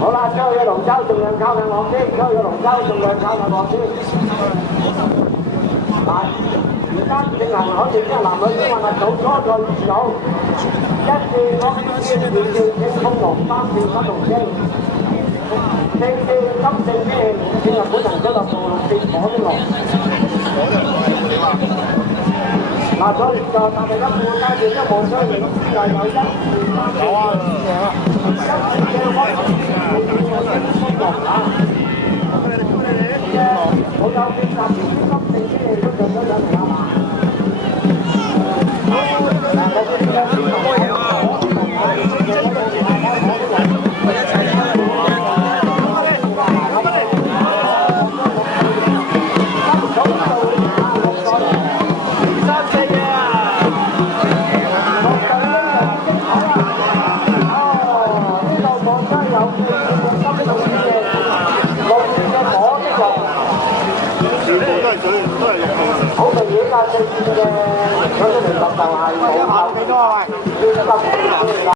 好啦，出去嘅龍舟盡量靠近岸邊，出去嘅龍舟盡量靠近岸邊。嗱，而家正行海邊嘅男女子混合組初賽2組，一戰惡戰2戰青風龍，三戰金龍星，四戰金正之氣，五戰日本人俱樂部，六戰火星龍。嗱，所以就但係一半階段一望雙贏，就有1、2、3、4、5、6、7、8、9、10、11、12、13、14、15、16啊！好有變化，條金正之氣都上咗上嚟啦嘛！好明顯啊！4戰嘅嗰啲聯絡就係冇效幾多啊？喂！